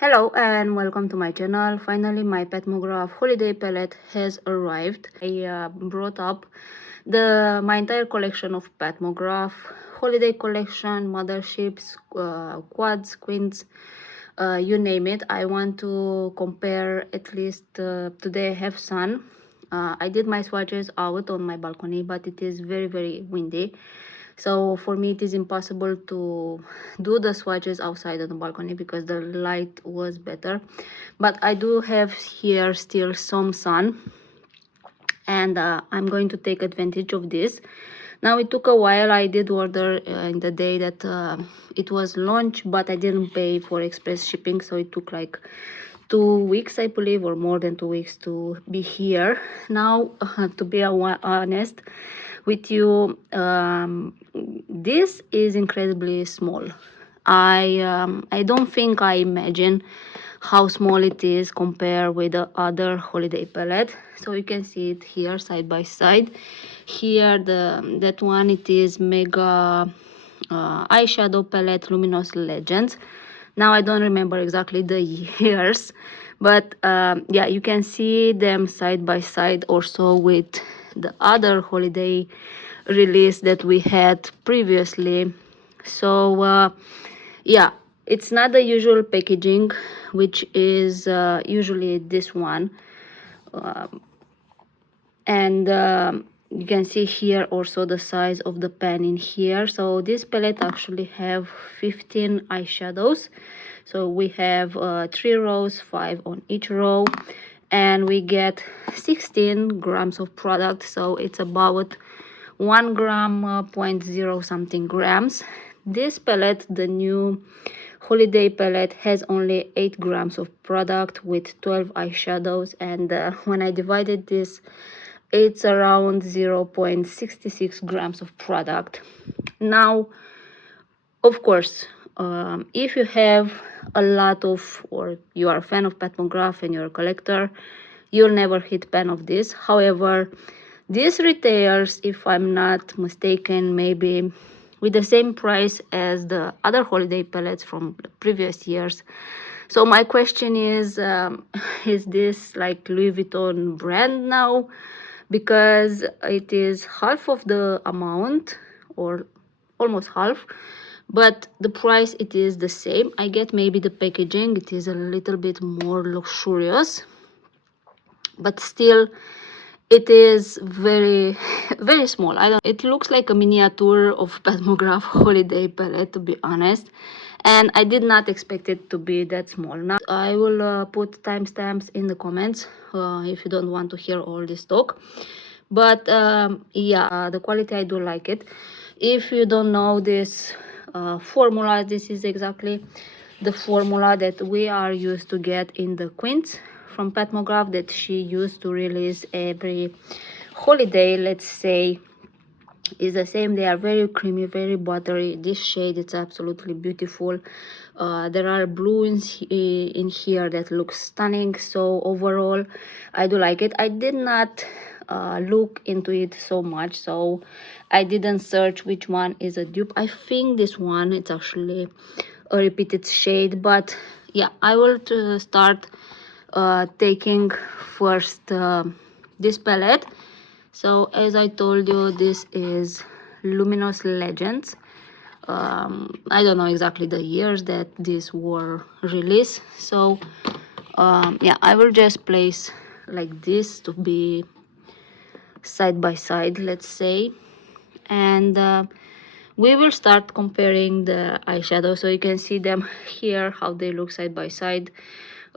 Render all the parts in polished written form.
Hello and welcome to my channel. Finally, my Pat McGrath holiday palette has arrived. I brought up my entire collection of Pat McGrath holiday collection, motherships, quads, queens, you name it. I want to compare. At least today I have sun. I did my swatches out on my balcony, but it is very windy, so for me it is impossible to do the swatches outside on the balcony because the light was better. But I do have here still some sun, and I'm going to take advantage of this. Now it took a while. I did order in the day that it was launched, but I didn't pay for express shipping, so it took like 2 weeks, I believe, or more than 2 weeks to be here. Now to be honest with you, this is incredibly small. I don't think I imagine how small it is compared with the other holiday palette. So you can see it here side by side. Here that one, it is mega eyeshadow palette Luminous Legends. Now I don't remember exactly the years, but yeah, you can see them side by side also with the other holiday release that we had previously. So yeah, it's not the usual packaging, which is usually this one. And you can see here also the size of the pen in here. So this palette actually have 15 eyeshadows. So we have 3 rows, 5 on each row, and we get 16 grams of product. So it's about 1 gram, 0.0 something grams. This palette, the new holiday palette, has only 8 grams of product with 12 eyeshadows, and when I divided this, it's around 0.66 grams of product. Now, of course, if you have a lot of, or you are a fan of Pat McGrath and you're a collector, you'll never hit pen of this. However, this retails, if I'm not mistaken, maybe with the same price as the other holiday palettes from the previous years. So my question is this like Louis Vuitton brand now? Because it is half of the amount, or almost half, but the price it is the same. I get maybe the packaging, it is a little bit more luxurious, but still it is very very small. It looks like a miniature of Pat McGrath holiday palette, to be honest, and I did not expect it to be that small. Now I will put timestamps in the comments if you don't want to hear all this talk. But yeah, the quality, I do like it. If you don't know this formula, this is exactly the formula that we are used to get in the quints from Pat McGrath that she used to release every holiday, let's say, is the same. They are very creamy, very buttery. This shade, it's absolutely beautiful. There are blues in here that looks stunning. So overall, I do like it. I did not look into it so much, so I didn't search which one is a dupe. I think this one, it's actually a repeated shade, but yeah, I will start taking first this palette. So as I told you, this is Luminous Legends. I don't know exactly the years that these were released, so yeah, I will just place like this to be side by side, let's say, and we will start comparing the eyeshadow, so you can see them here how they look side by side.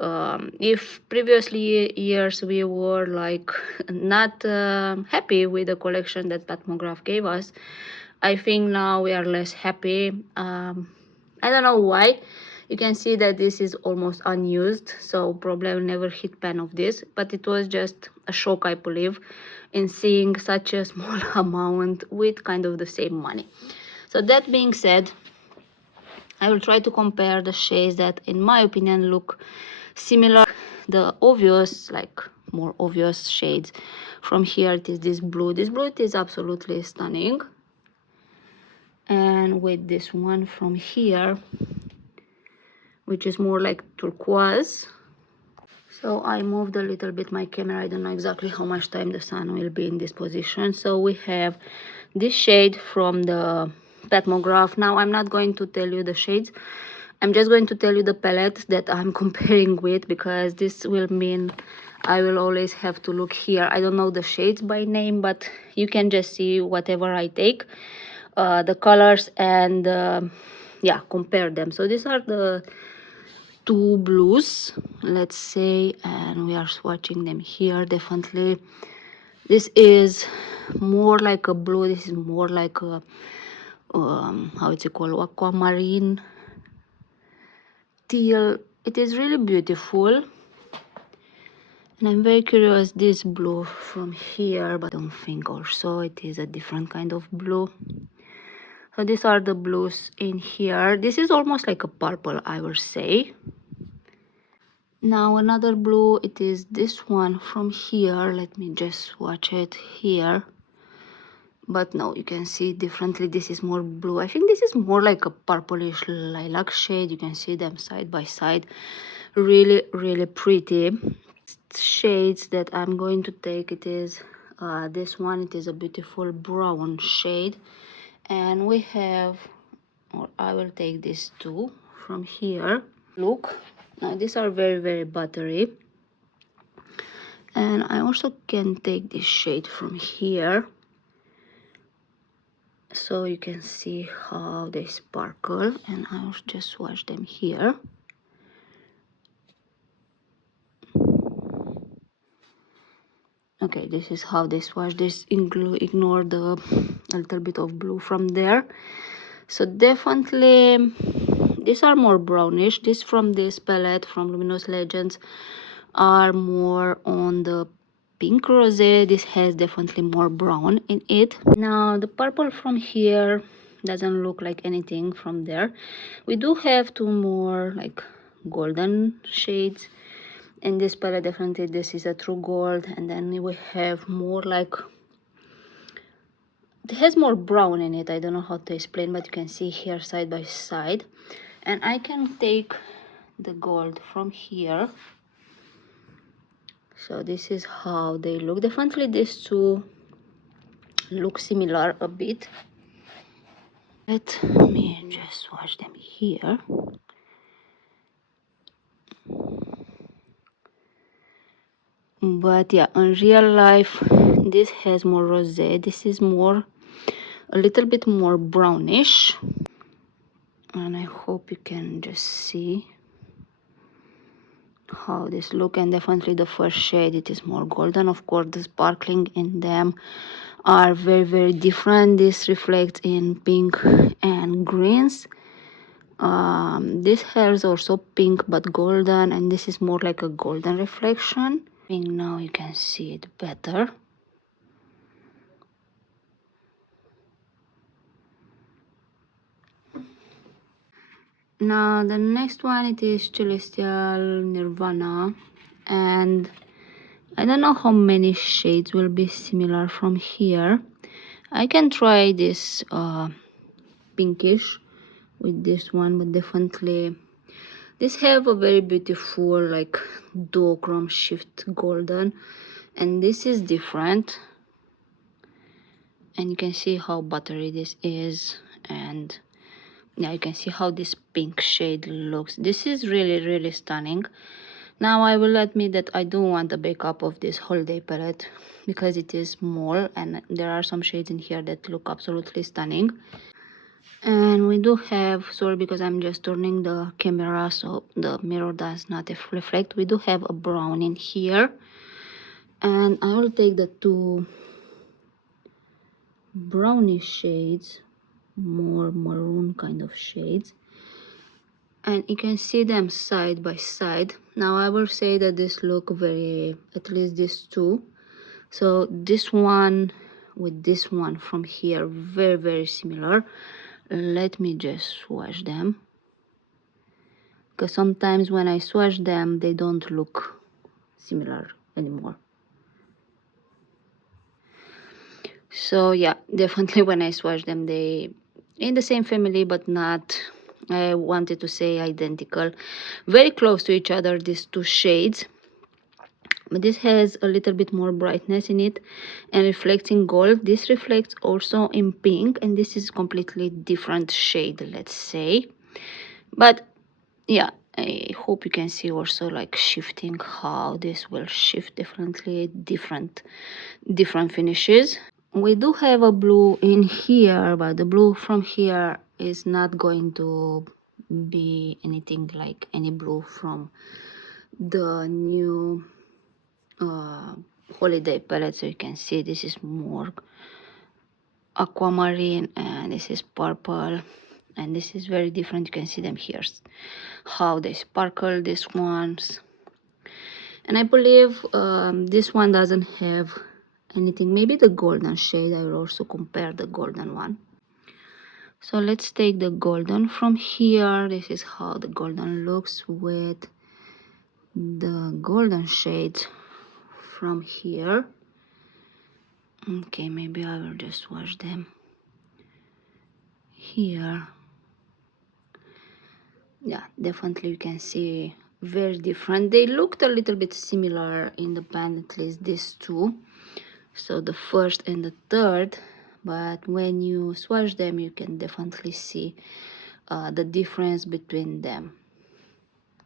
If previously years we were like not happy with the collection that Pat McGrath gave us, I think now we are less happy. I don't know why. You can see that this is almost unused, so probably I will never hit pen of this, but it was just a shock, I believe, in seeing such a small amount with kind of the same money. So that being said, I will try to compare the shades that in my opinion look similar. The obvious, like more obvious shades from here, it is this blue. This blue, it is absolutely stunning. And with this one from here, which is more like turquoise. So I moved a little bit my camera. I don't know exactly how much time the sun will be in this position. So we have this shade from the Pat McGrath. Now I'm not going to tell you the shades. I'm just going to tell you the palettes that I'm comparing with, because this will mean I will always have to look here. I don't know the shades by name, but you can just see whatever I take, the colors, and yeah, compare them. So these are the two blues, let's say, and we are swatching them here. Definitely this is more like a blue, this is more like a how it's called, aquamarine teal. It is really beautiful, and I'm very curious this blue from here, but I don't think also it is a different kind of blue. So these are the blues in here. This is almost like a purple, I would say. Now another blue, it is this one from here. Let me just swatch it here. But no, you can see differently. This is more blue. I think this is more like a purplish lilac shade. You can see them side by side. Really, really pretty. Shades that I'm going to take, it is this one. It is a beautiful brown shade. And we have, or I will take these two from here. Look. Now these are very, very buttery. And I also can take this shade from here, so you can see how they sparkle, and I'll just swatch them here. Okay, this is how they swatch. This ignore the a little bit of blue from there. So definitely these are more brownish. This from this palette from Luminous Legends are more on the pink rosé. This has definitely more brown in it. Now the purple from here doesn't look like anything from there. We do have two more like golden shades in this palette. Definitely this is a true gold, and then we have more like, it has more brown in it. I don't know how to explain, but you can see here side by side. And I can take the gold from here. So this is how they look. Definitely these two look similar a bit. Let me just swatch them here. But yeah, in real life this has more rosé. This is more, a little bit more brownish, and I hope you can just see how this look. And definitely the first shade, it is more golden. Of course the sparkling in them are very, very different. This reflects in pink and greens. This has also pink but golden, and this is more like a golden reflection. I think now you can see it better. Now the next one, it is Celestial Nirvana, and I don't know how many shades will be similar from here. I can try this pinkish with this one, but definitely this have a very beautiful like duochrome shift golden, and this is different. And you can see how buttery this is, and yeah, you can see how this pink shade looks. This is really, really stunning. Now I will admit that I do want a backup of this holiday palette because it is small, and there are some shades in here that look absolutely stunning. And we do have, sorry because I'm just turning the camera so the mirror does not reflect, we do have a brown in here. And I will take the two brownish shades, more maroon kind of shades, and you can see them side by side. Now I will say that this look very, at least these two, so this one with this one from here, very, very similar. Let me just swatch them, because sometimes when I swatch them they don't look similar anymore. So yeah, definitely when I swatch them, they in the same family but not I wanted to say identical, very close to each other, these two shades. But this has a little bit more brightness in it and reflecting gold. This reflects also in pink, and this is completely different shade, let's say. But yeah, I hope you can see also like shifting, how this will shift differently, different finishes. We do have a blue in here, but the blue from here is not going to be anything like any blue from the new holiday palette. So you can see this is more aquamarine, and this is purple, and this is very different. You can see them here, how they sparkle, these ones. And I believe this one doesn't have anything, maybe the golden shade. I will also compare the golden one. So let's take the golden from here. This is how the golden looks with the golden shade from here. Okay, maybe I will just wash them here. Yeah, definitely you can see very different. They looked a little bit similar in the pan, at least these two, so the first and the third, but when you swatch them you can definitely see the difference between them.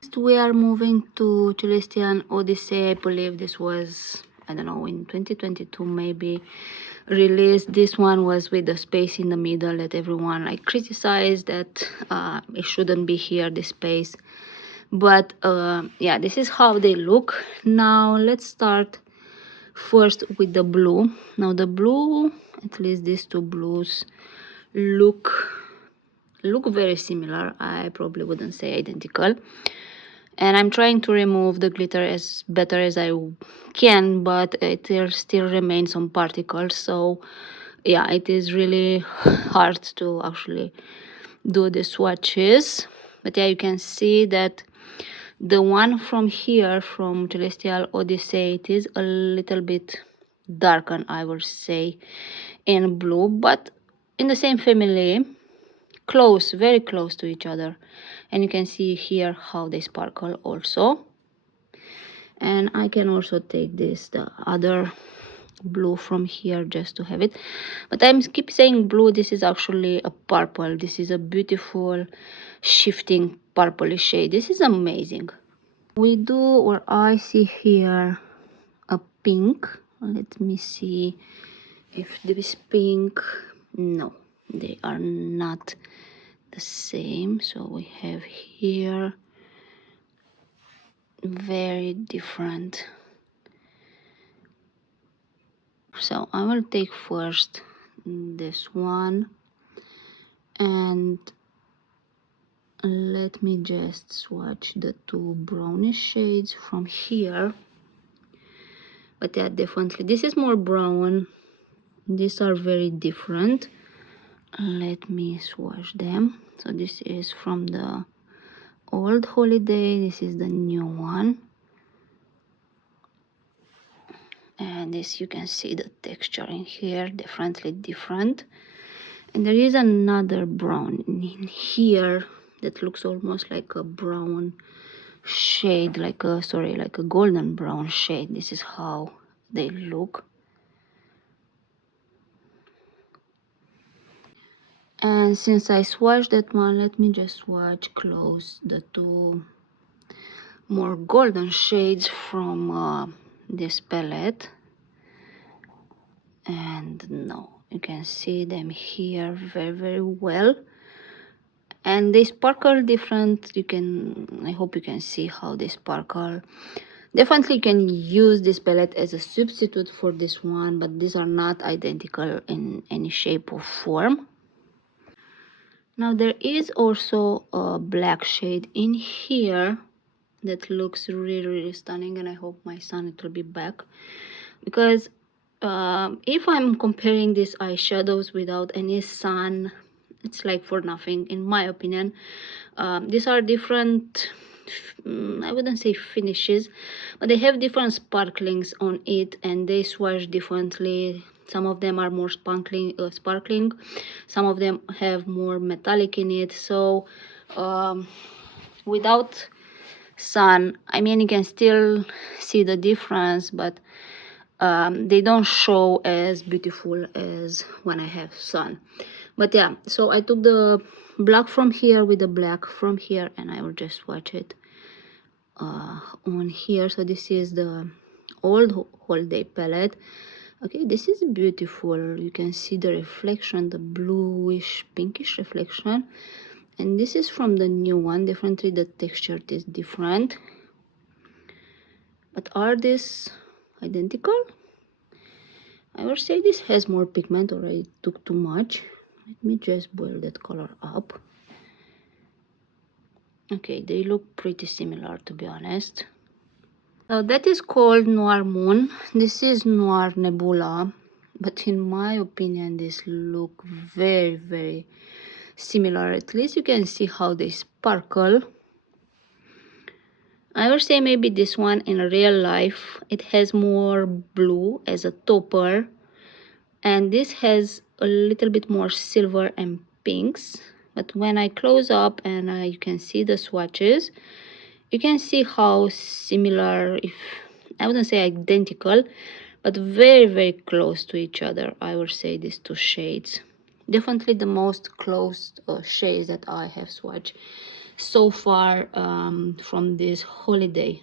Next we are moving to Celestian Odyssey. I believe this was, I don't know, in 2022 maybe released. This one was with the space in the middle that everyone like criticized, that it shouldn't be here, this space. But yeah, this is how they look. Now let's start first with the blue. Now the blue, at least these two blues look very similar. I probably wouldn't say identical, and I'm trying to remove the glitter as better as I can, but it still remains some particles. So yeah, it is really hard to actually do the swatches. But yeah, you can see that the one from here, from Celestial Odyssey, it is a little bit darker, I would say, in blue, but in the same family, close, very close to each other. And you can see here how they sparkle also. And I can also take this, the other blue from here, just to have it. But I'm keep saying blue. This is actually a purple. This is a beautiful shifting purplish shade. This is amazing. We do, or I see here, a pink. Let me see if this pink, no, they are not the same. So we have here very different. So I will take first this one, and let me just swatch the two brownish shades from here. But yeah, definitely this is more brown. These are very different. Let me swatch them. So this is from the old holiday, this is the new one, and this, you can see the texture in here, definitely different. And there is another brown in here that looks almost like a brown shade, like a, sorry, like a golden brown shade. This is how they look. And since I swatched that one, let me just swatch close the two more golden shades from this palette. And no, you can see them here very well, and they sparkle different. You can, I hope you can see how they sparkle. Definitely you can use this palette as a substitute for this one, but these are not identical in any shape or form. Now there is also a black shade in here that looks really stunning, and I hope my son it will be back, because if I'm comparing these eyeshadows without any sun, it's like for nothing, in my opinion. These are different, I wouldn't say finishes, but they have different sparklings on it, and they swatch differently. Some of them are more sparkling, some of them have more metallic in it. So without sun, I mean, you can still see the difference, but they don't show as beautiful as when I have sun. But yeah, so I took the black from here with the black from here, and I will just swatch it on here. So this is the old holiday palette. Okay, this is beautiful. You can see the reflection, the bluish pinkish reflection. And this is from the new one. Definitely the texture is different, but are these identical? I would say this has more pigment, or I took too much. Let me just boil that color up. Okay, they look pretty similar, to be honest. So that is called Noir Moon. This is Noir Nebula, but in my opinion this look very, very similar. At least you can see how they sparkle. I would say maybe this one in real life, it has more blue as a topper, and this has a little bit more silver and pinks. But when I close up and you can see the swatches, you can see how similar, if I wouldn't say identical, but very, very close to each other. I would say these two shades. Definitely the most close shades that I have swatched so far from this holiday.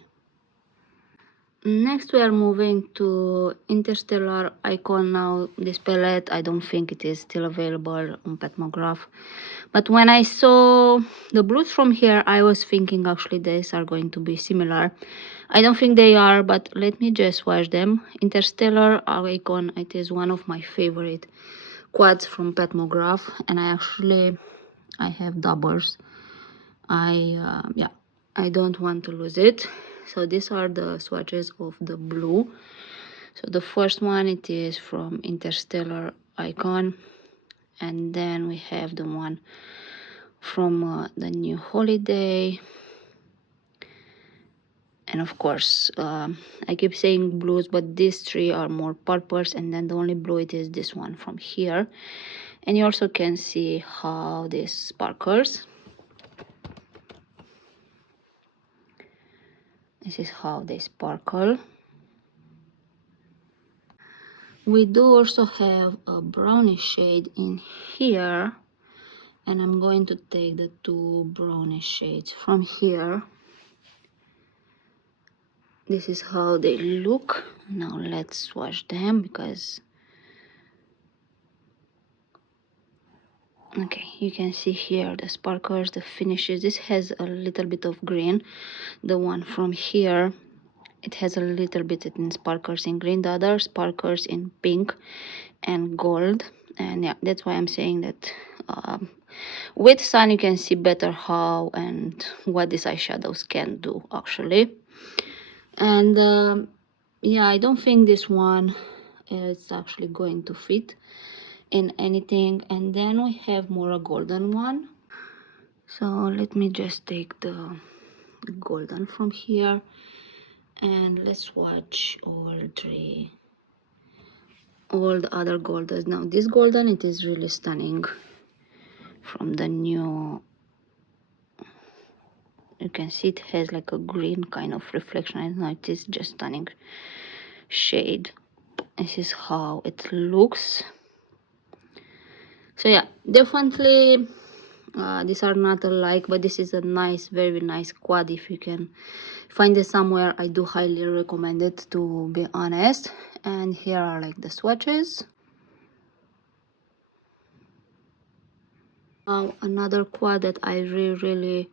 Next we are moving to Interstellar Icon. Now this palette, I don't think it is still available on Pat McGrath, but when I saw the blues from here, I was thinking actually these are going to be similar. I don't think they are, but let me just watch them. Interstellar Icon, it is one of my favorite quads from Pat McGrath, and I have doubles. Yeah, I don't want to lose it. So these are the swatches of the blue. So the first one, it is from Interstellar Icon, and then we have the one from the new holiday. And of course, I keep saying blues, but these three are more purples, and then the only blue it is this one from here. And you also can see how this sparkles. This is how they sparkle. We do also have a brownish shade in here, and I'm going to take the two brownish shades from here. This is how they look. Now let's swatch them, because okay, you can see here the sparkles, the finishes. This has a little bit of green. The one from here, it has a little bit in sparkles in green. The other sparkles in pink and gold. And yeah, that's why I'm saying that with sun you can see better how and what these eyeshadows can do actually. And yeah, I don't think this one is actually going to fit in anything. And then we have more a golden one. So let me just take the golden from here, and let's swatch all the other goldens. Now this golden, it is really stunning from the new. You can see it has like a green kind of reflection. I don't know, it is just stunning shade. This is how it looks. So yeah, definitely these are not alike, but this is a nice, very nice quad. If you can find it somewhere, I do highly recommend it, to be honest. And here are like the swatches. Another quad that I really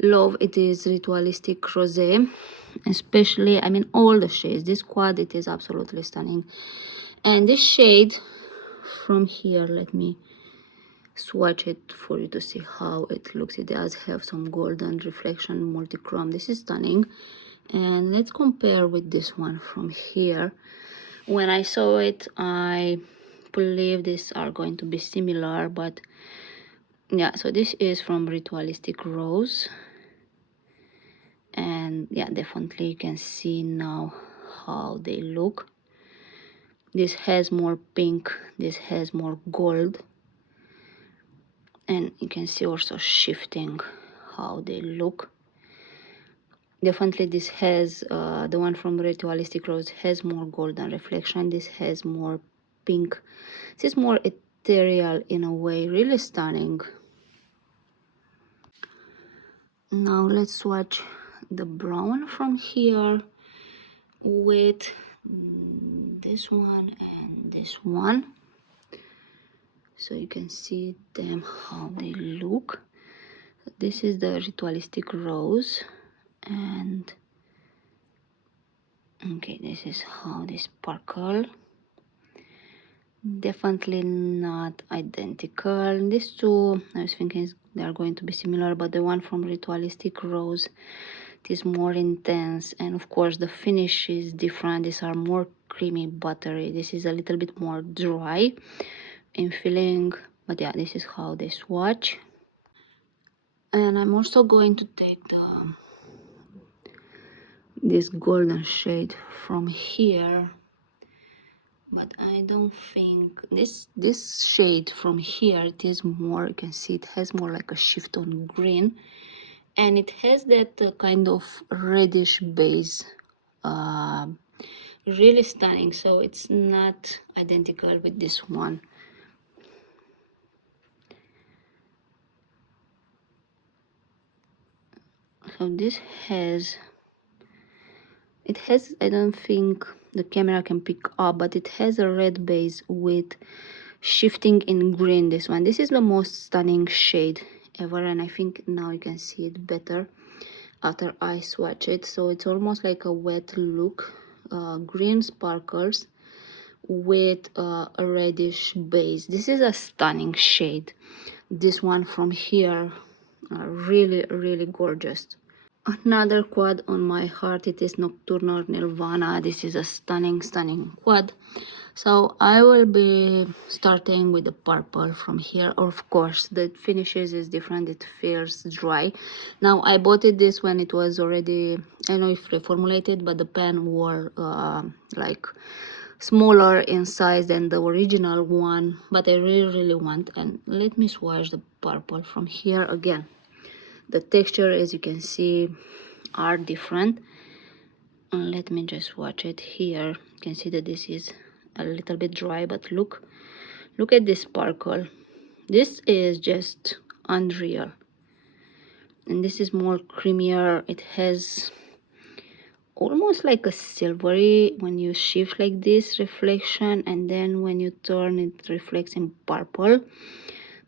love, it is Ritualistic Rosé, especially, I mean, all the shades. This quad, it is absolutely stunning. And this shade from here, let me swatch it for you to see how it looks. It does have some golden reflection, multi-chrome. This is stunning. And let's compare with this one from here. When I saw it, I believe these are going to be similar, but yeah, so this is from Ritualistic Rose, and yeah, definitely you can see now how they look. This has more pink, this has more gold, and you can see also shifting how they look. Definitely this has the one from Ritualistic Rose has more golden reflection. This has more pink. This is more ethereal in a way, really stunning. Now let's swatch the brown from here with this one and this one, so you can see them how they look. This is the Ritualistic Rose, and okay, this is how they sparkle. Definitely not identical. These two, I was thinking they are going to be similar, but the one from Ritualistic Rose, it is more intense, and of course the finish is different. These are more creamy, buttery. This is a little bit more dry in feeling, but yeah, this is how they swatch. And I'm also going to take this golden shade from here, but I don't think this shade from here, it is more, you can see it has more like a shift on green, and it has that kind of reddish base, really stunning. So it's not identical with this one. So this has, it has, I don't think the camera can pick up, but it has a red base with shifting in green. This one, this is the most stunning shade ever, and I think now you can see it better after I swatch it. So it's almost like a wet look, green sparkles with a reddish base. This is a stunning shade. This one from here, really gorgeous. Another quad on my heart, it is Nocturnal Nirvana. This is a stunning quad. So I will be starting with the purple from here. Of course, the finishes is different. It feels dry. Now I bought it this when it was already, I don't know if reformulated, but the pen were like smaller in size than the original one. But I really want, and let me swatch the purple from here again. The texture, as you can see, are different. And let me just watch it here. You can see that this is a little bit dry, but look at this sparkle. This is just unreal. And this is more creamier. It has almost like a silvery, when you shift like this, reflection, and then when you turn it reflects in purple.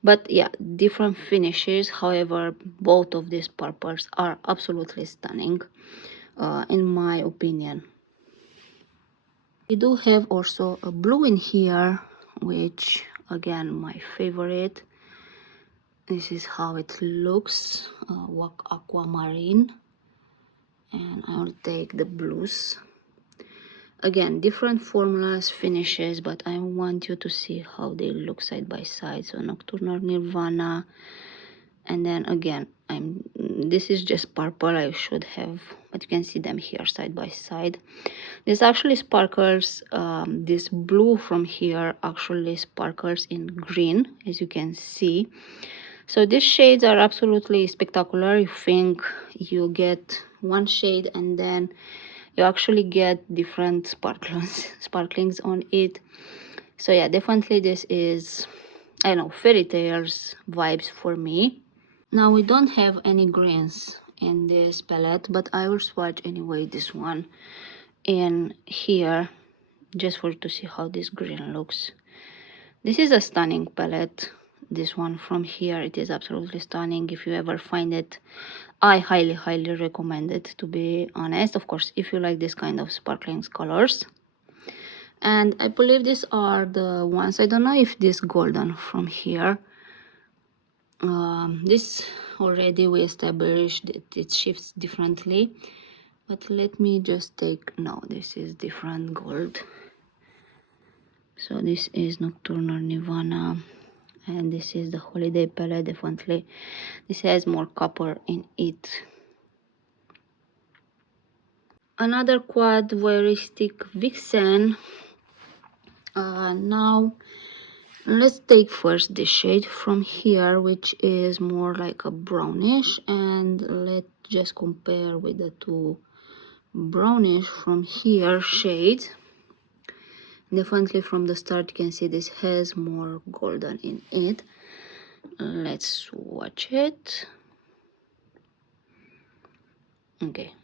But yeah, different finishes. However, both of these purples are absolutely stunning, in my opinion. We do have also a blue in here, which again my favorite. This is how it looks, aquamarine, and I will take the blues. Again, different formulas, finishes, but I want you to see how they look side by side. So Nocturnal Nirvana, and then again, this is just purple. I should have, but you can see them here side by side. This actually sparkles, this blue from here actually sparkles in green, as you can see. So these shades are absolutely spectacular. You think you get one shade and then you actually get different sparklings on it. So yeah, definitely this is, I don't know, fairy tales vibes for me. Now we don't have any greens in this palette, but I will swatch anyway this one in here just for to see how this green looks. This is a stunning palette. This one from here, it is absolutely stunning. If you ever find it, I highly recommend it, to be honest. Of course, if you like this kind of sparkling colors. And I believe these are the ones, I don't know if this golden from here, this already we established that it shifts differently, but let me just take, no, this is different gold. So this is Nocturnal Nirvana, and this is the holiday palette. Definitely this has more copper in it. Another quad voyeuristic vixen. Now Let's take first the shade from here, which is more like a brownish, and let's just compare with the two brownish from here shades. Definitely from the start you can see this has more golden in it. Let's swatch it. Okay,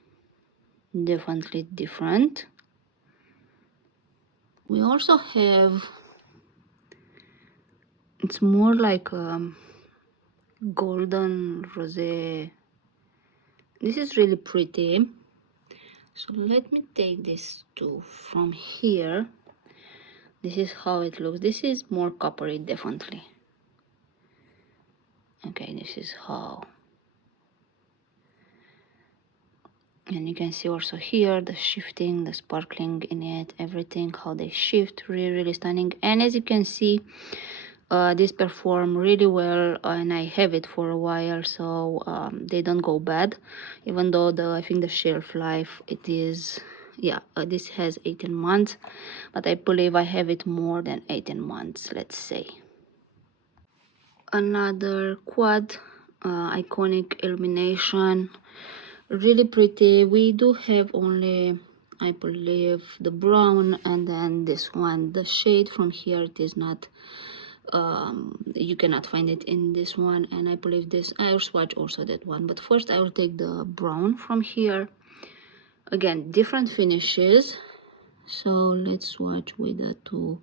definitely different. We also have, it's more like a golden rosé. This is really pretty. So let me take this two from here. This is how it looks. This is more coppery, definitely. Okay, this is how. And you can see also here the shifting, the sparkling in it, everything, how they shift, really stunning. And as you can see, this perform really well, and I have it for a while, so they don't go bad, even though I think the shelf life, it is, yeah, this has 18 months, but I believe I have it more than 18 months, let's say. Another quad, iconic illumination, really pretty. We do have only, I believe, the brown, and then this one, the shade from here, it is not, you cannot find it in this one, and I believe this, I will swatch also that one, but first I will take the brown from here. Again, different finishes, so let's swatch with the two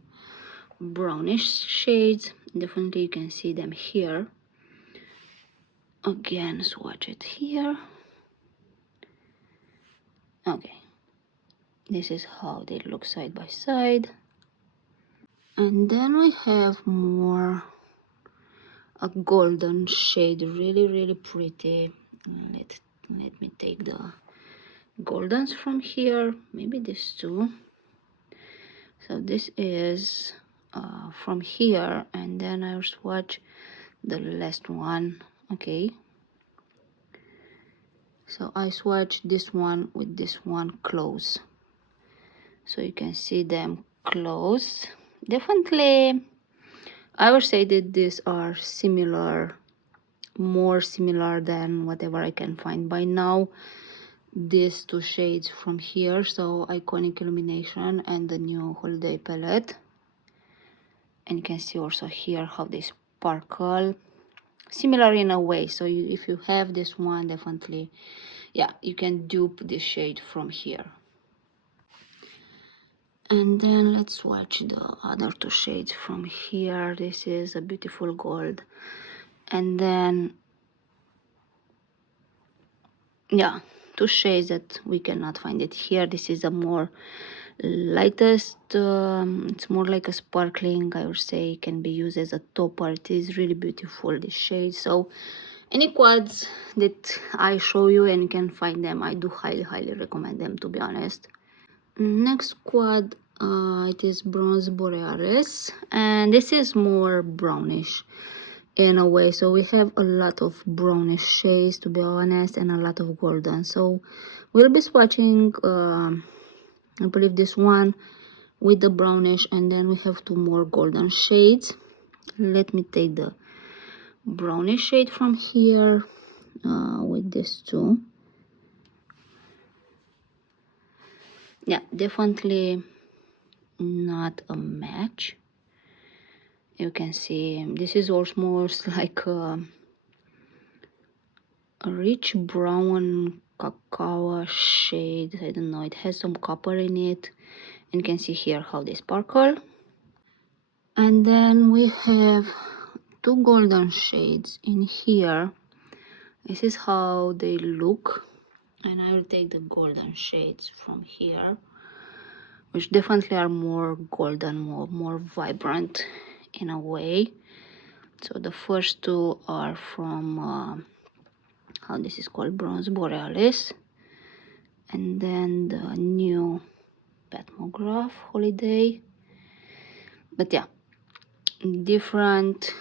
brownish shades. Definitely you can see them here. Again, swatch it here. Okay, this is how they look side by side. And then we have more a golden shade, really pretty. Let me take the goldens from here, maybe this too. So this is from here, and then I'll swatch the last one. Okay, so I swatch this one with this one close, so you can see them close. Definitely I would say that these are similar, more similar than whatever I can find by now. These two shades from here, so iconic illumination and the new holiday palette, and you can see also here how they sparkle, similar in a way. So if you have this one, definitely, yeah, you can dupe this shade from here. And then let's swatch the other two shades from here. This is a beautiful gold, and then, yeah, two shades that we cannot find it here. This is a more lightest, it's more like a sparkling, I would say, can be used as a topper. It is really beautiful, this shade. So any quads that I show you and you can find them, I do highly recommend them, to be honest. Next quad, it is Bronze Borealis, and this is more brownish in a way. So we have a lot of brownish shades, to be honest, and a lot of golden. So we'll be swatching, I believe, this one with the brownish, and then we have two more golden shades. Let me take the brownish shade from here with this two. Yeah, definitely not a match. You can see this is almost like a rich brown cacao shade. I don't know, it has some copper in it, and you can see here how they sparkle. And then we have two golden shades in here. This is how they look, and I will take the golden shades from here, which definitely are more golden, more vibrant in a way. So the first two are from how this is called, Bronze Borealis, and then the new Pat McGrath Holiday. But yeah, different.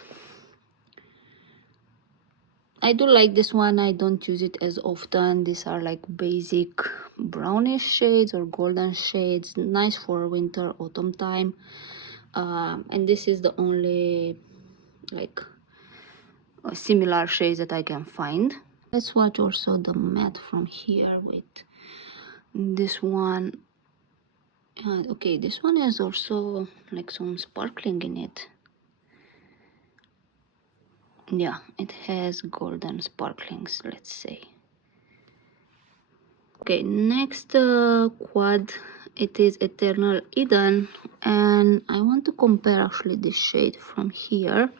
I do like this one. I don't use it as often. These are like basic brownish shades or golden shades, nice for winter autumn time. And this is the only like similar shades that I can find. Let's swatch also the matte from here with this one. Okay, this one has also like some sparkling in it. Yeah, it has golden sparklings, let's say. Okay, next quad, it is Eternal Eden, and I want to compare actually this shade from here,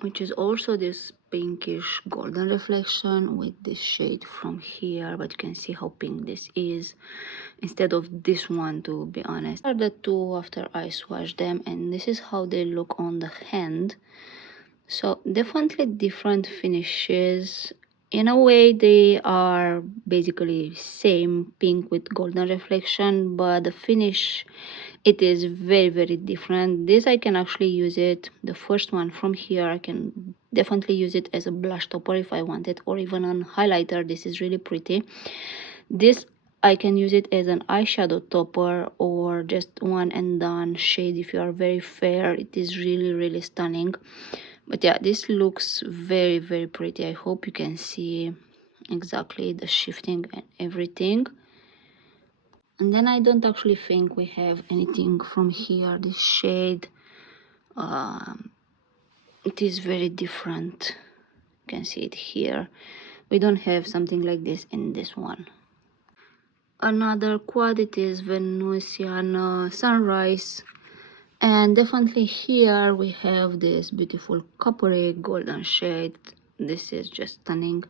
which is also this pinkish golden reflection, with this shade from here, but you can see how pink this is instead of this one, to be honest. These are the two after I swatch them, and this is how they look on the hand. So definitely different finishes. In a way they are basically same, pink with golden reflection, but the finish, it is very different. This I can actually use it, the first one from here, I can definitely use it as a blush topper if I want it, or even an highlighter. This is really pretty. This I can use it as an eyeshadow topper, or just one and done shade if you are very fair. It is really stunning. But yeah, this looks very pretty. I hope you can see exactly the shifting and everything. And then I don't actually think we have anything from here. This shade, it is very different. You can see it here. We don't have something like this in this one. Another quad, it is Venusian Sunrise, and definitely here we have this beautiful coppery golden shade. This is just stunning.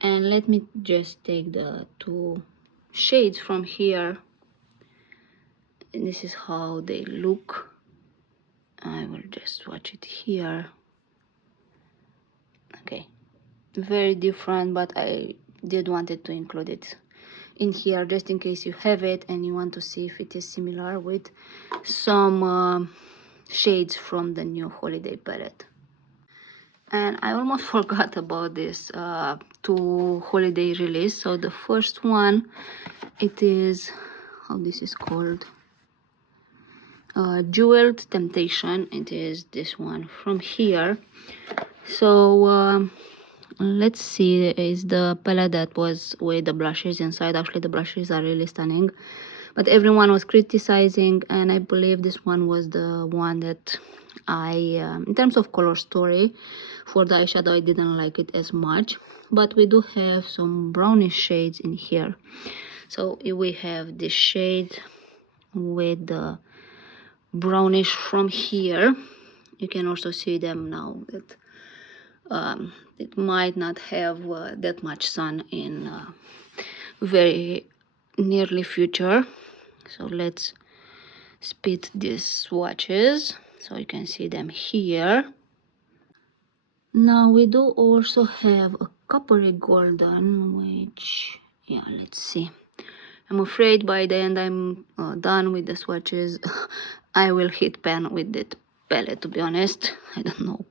And let me just take the two shades from here, and this is how they look. I will just swatch it here. Okay, very different, but I did wanted to include it in here just in case you have it and you want to see if it is similar with some shades from the new holiday palette. And I almost forgot about this two holiday release. So the first one, it is, how this is called, Jeweled Temptation. It is this one from here. So let's see, is the palette that was with the blushes inside. Actually the blushes are really stunning, but everyone was criticizing, and I believe this one was the one that I in terms of color story for the eyeshadow, I didn't like it as much. But we do have some brownish shades in here. So we have this shade with the brownish from here. You can also see them now that it might not have that much sun in very nearly future. So let's speed these swatches so you can see them here. Now we do also have a coppery golden, which, yeah, let's see. I'm afraid by the end I'm done with the swatches. I will hit pan with that palette, to be honest. I don't know.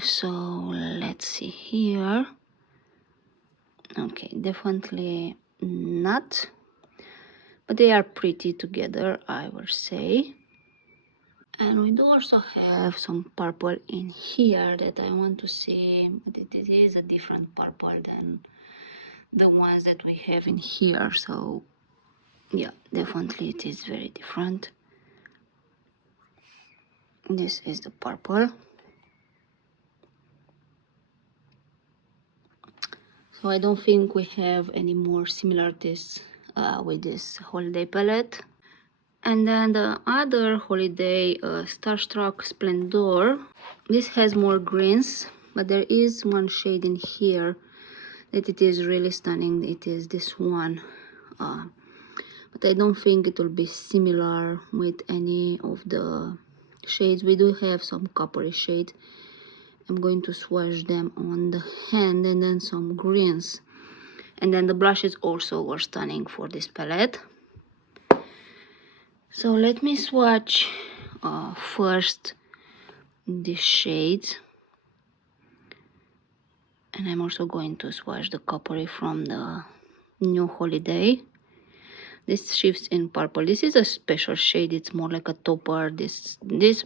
So let's see here. Okay, definitely not, but they are pretty together, I will say. And we do also have some purple in here that I want to see, but it is a different purple than the ones that we have in here. So yeah, definitely it is very different. This is the purple. So I don't think we have any more similarities with this holiday palette. And then the other holiday, Starstruck Splendor, this has more greens, but there is one shade in here that it is really stunning. It is this one, but I don't think it will be similar with any of the shades. We do have some coppery shade. I'm going to swatch them on the hand, and then some greens. And then the blushes also were stunning for this palette. So let me swatch first these shades, and I'm also going to swatch the coppery from the new holiday. This shifts in purple. This is a special shade. It's more like a topper. This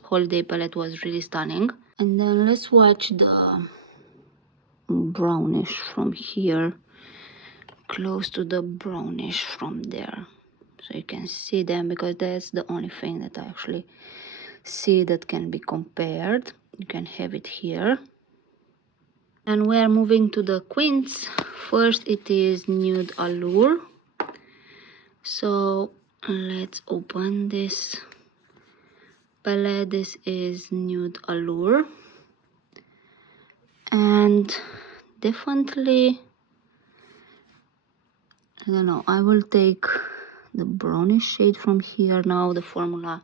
holiday palette was really stunning. And then let's watch the brownish from here, close to the brownish from there, so you can see them, because that's the only thing that I actually see that can be compared. You can have it here. And we are moving to the quints. First it is Nude Allure. So let's open this palette. This is Nude Allure, and definitely, I don't know, I will take the brownish shade from here. Now the formula,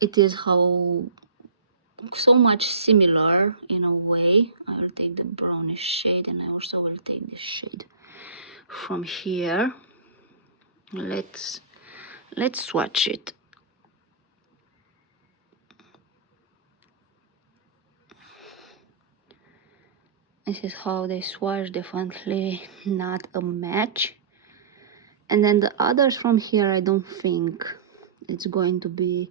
it is how so much similar in a way. I will take the brownish shade, and I also will take this shade from here. Let's swatch it. This is how they swatch. Definitely not a match. And then the others from here, I don't think it's going to be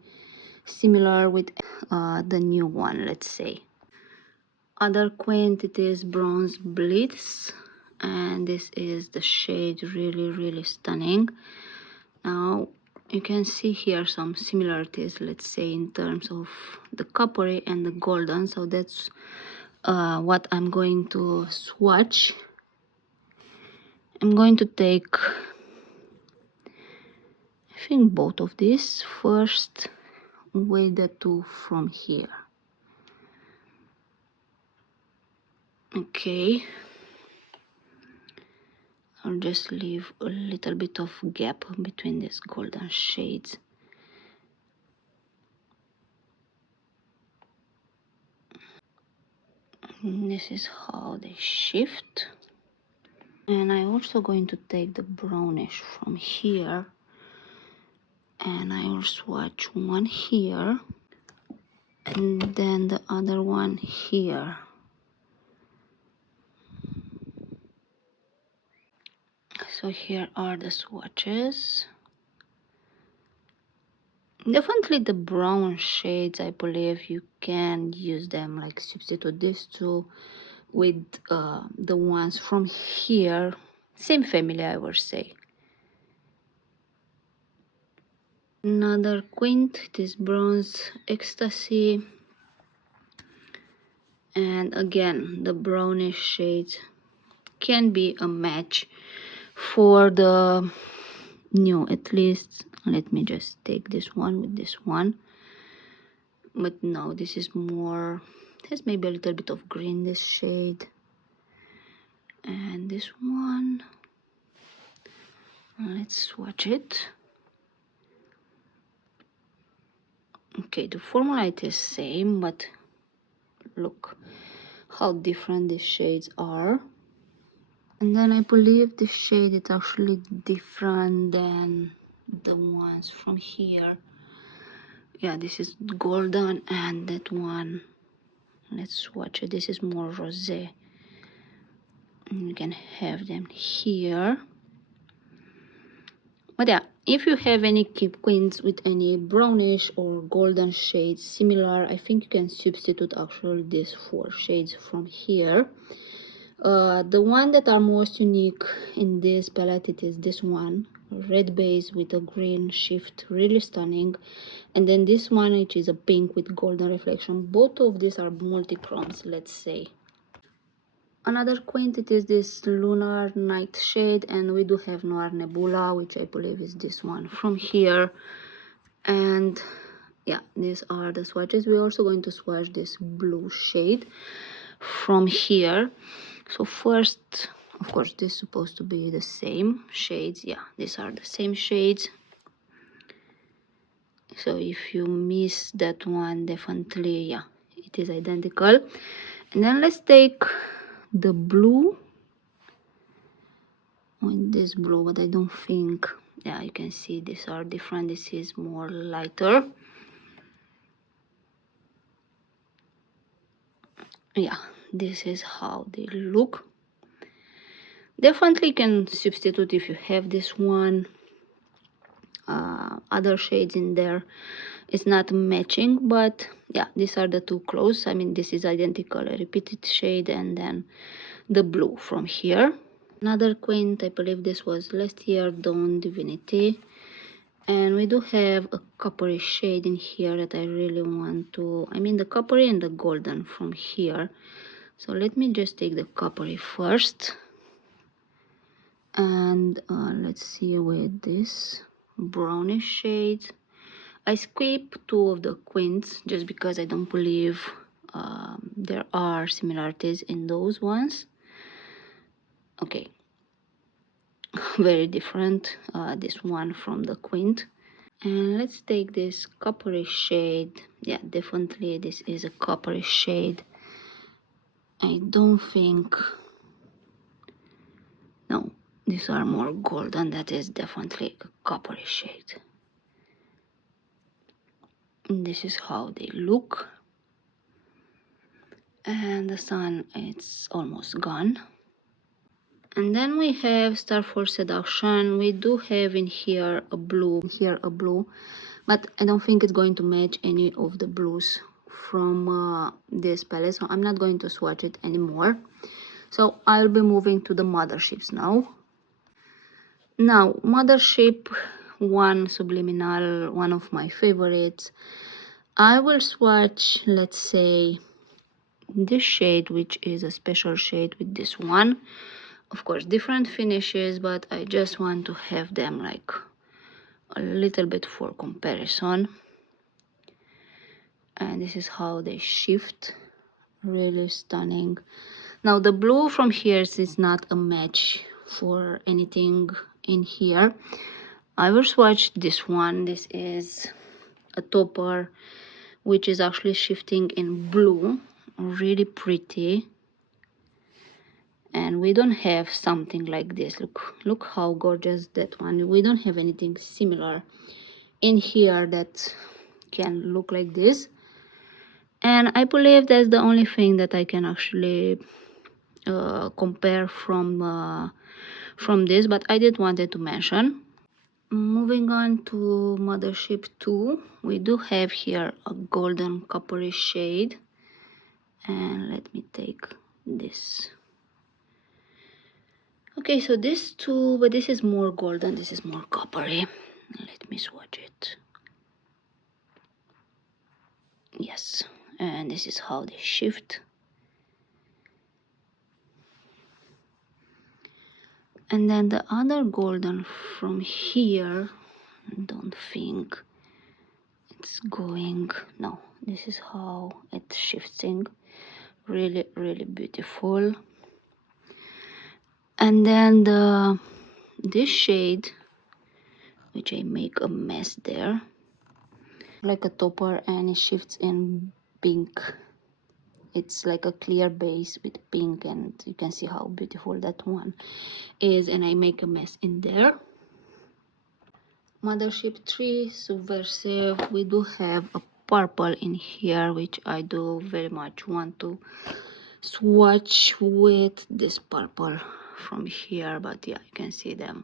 similar with the new one, let's say. Other quint, it is Bronze Blitz, and this is the shade, really stunning. Now you can see here some similarities, let's say, in terms of the coppery and the golden, so that's what I'm going to swatch. I'm going to take, I think, both of these. First, weigh the two from here. Okay, I'll just leave a little bit of gap between these golden shades. And this is how they shift. And I'm also going to take the brownish from here, and I will swatch one here and then the other one here. So here are the swatches. Definitely the brown shades, I believe you can use them, like substitute these two with the ones from here, same family, I would say. Another quint, this Bronze Ecstasy, and again the brownish shades can be a match for the new, at least. Let me just take this one with this one, but no, this is more, has maybe a little bit of green, this shade, and this one. Let's swatch it. Okay, the formula it is same, but look how different these shades are. And then I believe this shade is actually different than the ones from here. Yeah, this is golden, and that one, let's swatch it. This is more rosé. You can have them here. But yeah, if you have any quints with any brownish or golden shades similar, I think you can substitute actually these 4 shades from here. The one that are most unique in this palette, it is this one, red base with a green shift, really stunning. And then this one, which is a pink with golden reflection. Both of these are multi-chromes, let's say. Another quint, it is this Lunar Night shade, and we do have Noir Nebula, which I believe is this one from here. And yeah, these are the swatches. We're also going to swatch this blue shade from here. So first, of course, this is supposed to be the same shades. Yeah, these are the same shades. So if you miss that one, definitely, yeah, it is identical. And then let's take the blue with this blue, but I don't think, yeah, you can see these are different. This is more lighter. Yeah, this is how they look. Definitely can substitute if you have this one. other shades in there is not matching, but yeah, these are the two close. I mean, this is identical, a repeated shade, and then the blue from here. Another quint, I believe this was last year, Dawn Divinity. And we do have a coppery shade in here that I really want to, I mean the coppery and the golden from here. So let me just take the coppery first. And let's see with this brownish shade. I skip two of the quints just because I don't believe there are similarities in those ones. Okay, very different, this one from the quint. And let's take this coppery shade. Yeah, definitely this is a coppery shade. I don't think, no, these are more golden. That is definitely a coppery shade. And this is how they look. And the sun, it's almost gone. And then we have Star for Seduction. We do have in here a blue, but I don't think it's going to match any of the blues from this palette, so I'm not going to swatch it anymore. So I'll be moving to the motherships now. Now, Mothership 1 Subliminal, one of my favorites. I will swatch, let's say, this shade, which is a special shade, with this one. Of course, different finishes, but I just want to have them like a little bit for comparison. And this is how they shift. Really stunning. Now the blue from here is not a match for anything in here. I will swatch this one. This is a topper which is actually shifting in blue. Really pretty. And we don't have something like this. Look how gorgeous that one. We don't have anything similar in here that can look like this. And I believe that's the only thing that I can actually compare from this, but I did wanted to mention. Moving on to Mothership 2, we do have here a golden coppery shade. And let me take this. Okay, so this too, but this is more golden, this is more coppery. Let me swatch it. Yes, and this is how they shift. And then the other golden from here, don't think it's going, no, this is how it's shifting. Really, really beautiful. And then this shade, which I make a mess there, like a topper, and it shifts in pink. It's like a clear base with pink, and you can see how beautiful that one is, and I make a mess in there. Mothership 3 Subversive, we do have a purple in here, which I do very much want to swatch with this purple from here, but yeah, you can see them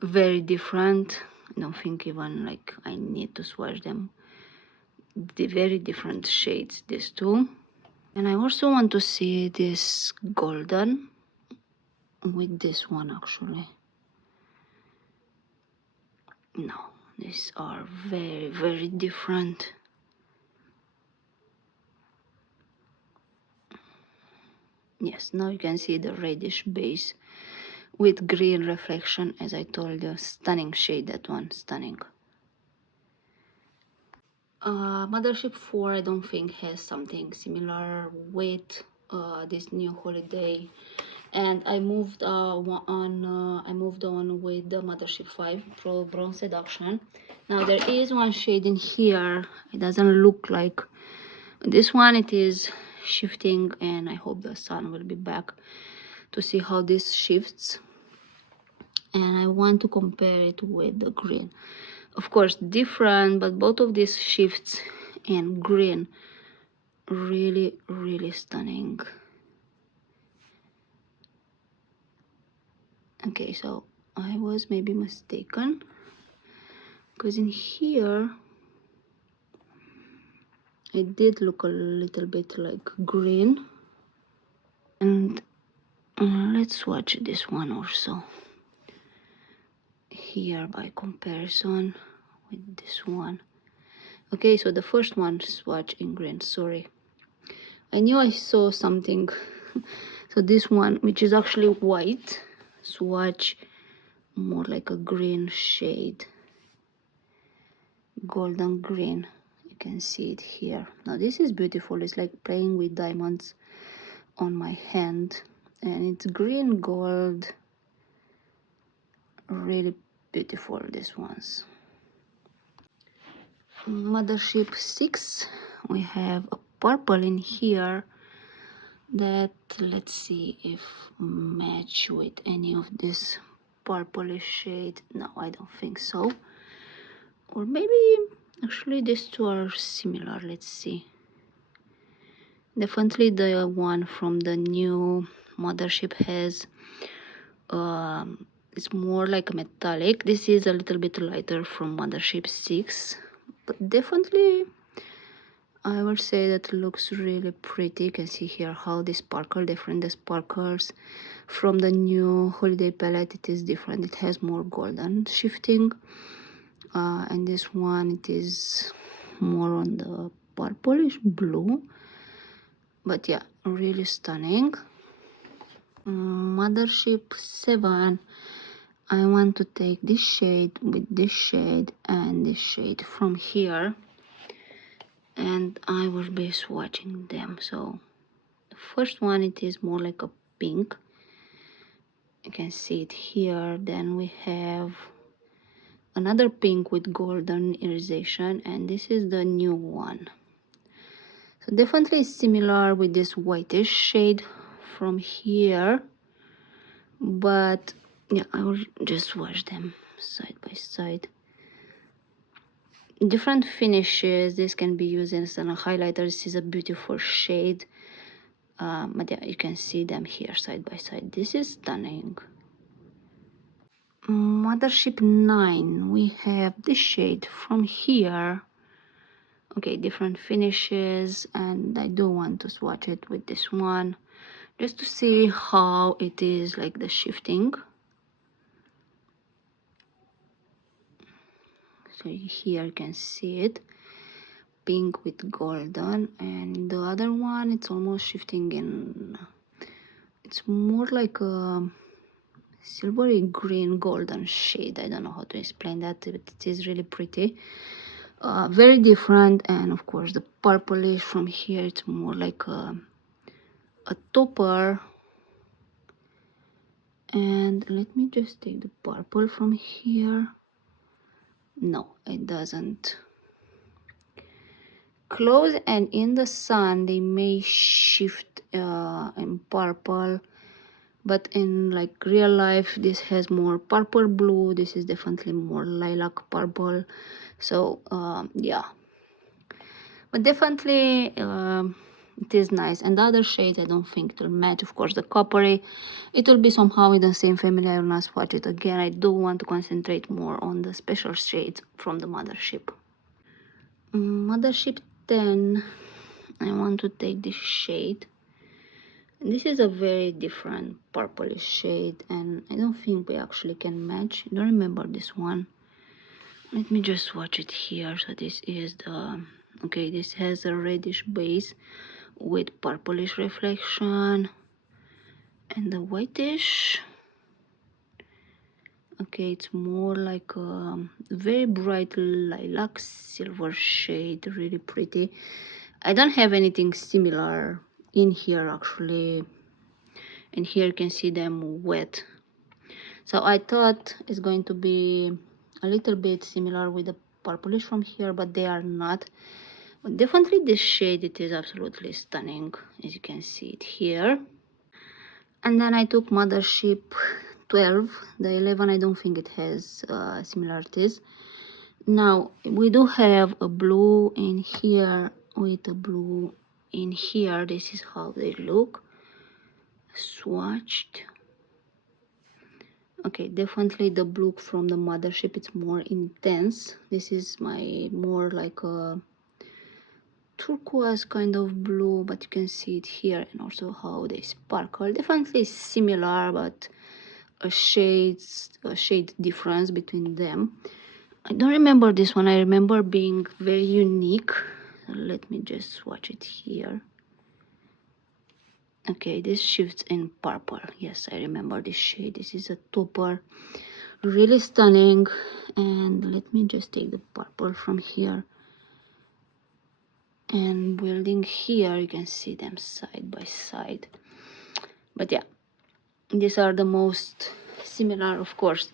very different. I don't think even like I need to swatch them. The very different shades, these two. And I also want to see this golden with this one actually. No, these are very, very different. Yes, now you can see the reddish base with green reflection, as I told you. Stunning shade, that one, stunning. Mothership 4, I don't think has something similar with this new holiday, and I moved on with the Mothership 5 Pro Bronze Seduction. Now there is one shade in here. It doesn't look like this one. It is shifting, and I hope the sun will be back to see how this shifts. And I want to compare it with the green. Of course, different, but both of these shifts in green, really, really stunning. Okay, so I was maybe mistaken. because in here it did look a little bit like green. And let's swatch this one also here by comparison with this one. Okay, so the first one swatch in green, sorry, I knew I saw something. So this one, which is actually white, swatch more like a green shade, golden green. You can see it here. Now this is beautiful. It's like playing with diamonds on my hand, and it's green gold, really beautiful, these ones. Mothership 6, we have a purple in here that, let's see if match with any of this purplish shade. No, I don't think so. Or maybe actually these two are similar. Let's see. Definitely the one from the new Mothership has it's more like a metallic. This is a little bit lighter from Mothership 6, but definitely I would say that looks really pretty. You can see here how they sparkle, different the sparkles. From the new holiday palette, it is different. It has more golden shifting, and this one it is more on the purplish blue. But yeah, really stunning. Mothership 7, I want to take this shade with this shade and this shade from here, and I will be swatching them. So the first one, it is more like a pink. You can see it here. Then we have another pink with golden iridescence, and this is the new one. So definitely similar with this whitish shade from here, but yeah, I will just swatch them side by side. Different finishes. This can be used as a highlighter. This is a beautiful shade, but yeah, you can see them here side by side. This is stunning. Mothership 9, we have this shade from here. Okay, different finishes, and I do want to swatch it with this one just to see how it is, like the shifting. So here you can see it, pink with golden, and the other one, it's almost shifting in, it's more like a silvery green golden shade. I don't know how to explain that, but it is really pretty. Very different. And of course the purplish from here, it's more like a topper. And let me just take the purple from here. No, it doesn't. Close and in the sun they may shift in purple, but in like real life this has more purple blue. This is definitely more lilac purple. So yeah, but definitely it is nice. And the other shades, I don't think it will match. Of course the coppery, it will be somehow in the same family. I will not swatch it again. I do want to concentrate more on the special shades from the Mothership. Mothership 10, I want to take this shade. And this is a very different purplish shade, and I don't think we actually can match. I don't remember this one. Let me just swatch it here. So this is the, okay, this has a reddish base with purplish reflection and the whitish. Okay, it's more like a very bright lilac silver shade, really pretty. I don't have anything similar in here actually, and here you can see them wet. So I thought it's going to be a little bit similar with the purplish from here, but they are not. But definitely this shade, it is absolutely stunning, as you can see it here. And then I took Mothership 12. The 11, I don't think it has similarities. Now we do have a blue in here with a blue in here. This is how they look swatched. Okay, definitely the blue from the mothership, it's more intense. This is my more like a turquoise kind of blue, but you can see it here, and also how they sparkle. Definitely similar, but a shade difference between them. I don't remember this one. I remember being very unique. Let me just swatch it here. Okay, this shifts in purple. Yes, I remember this shade. This is a topper, really stunning. And let me just take the purple from here, and building here you can see them side by side. But yeah, these are the most similar. Of course,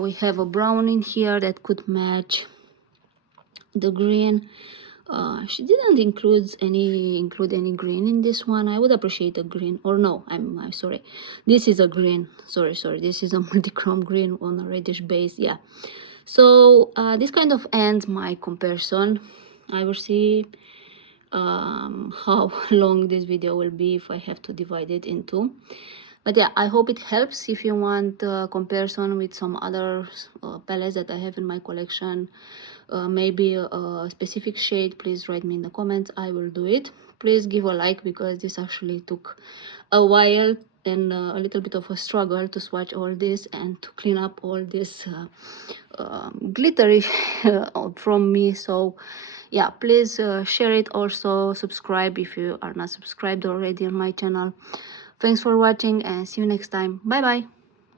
we have a brown in here that could match the green. She didn't include any green in this one. I would appreciate a green, or no, I'm sorry, this is a green. Sorry, this is a multi-chrome green on a reddish base. Yeah, so this kind of ends my comparison. I will see how long this video will be if I have to divide it into. But yeah, I hope it helps. If you want a comparison with some other palettes that I have in my collection, maybe a specific shade, please write me in the comments. I will do it. Please give a like, because this actually took a while and a little bit of a struggle to swatch all this and to clean up all this glittery from me. So yeah, please share it. Also subscribe if you are not subscribed already on my channel. Thanks for watching, and see you next time. Bye bye.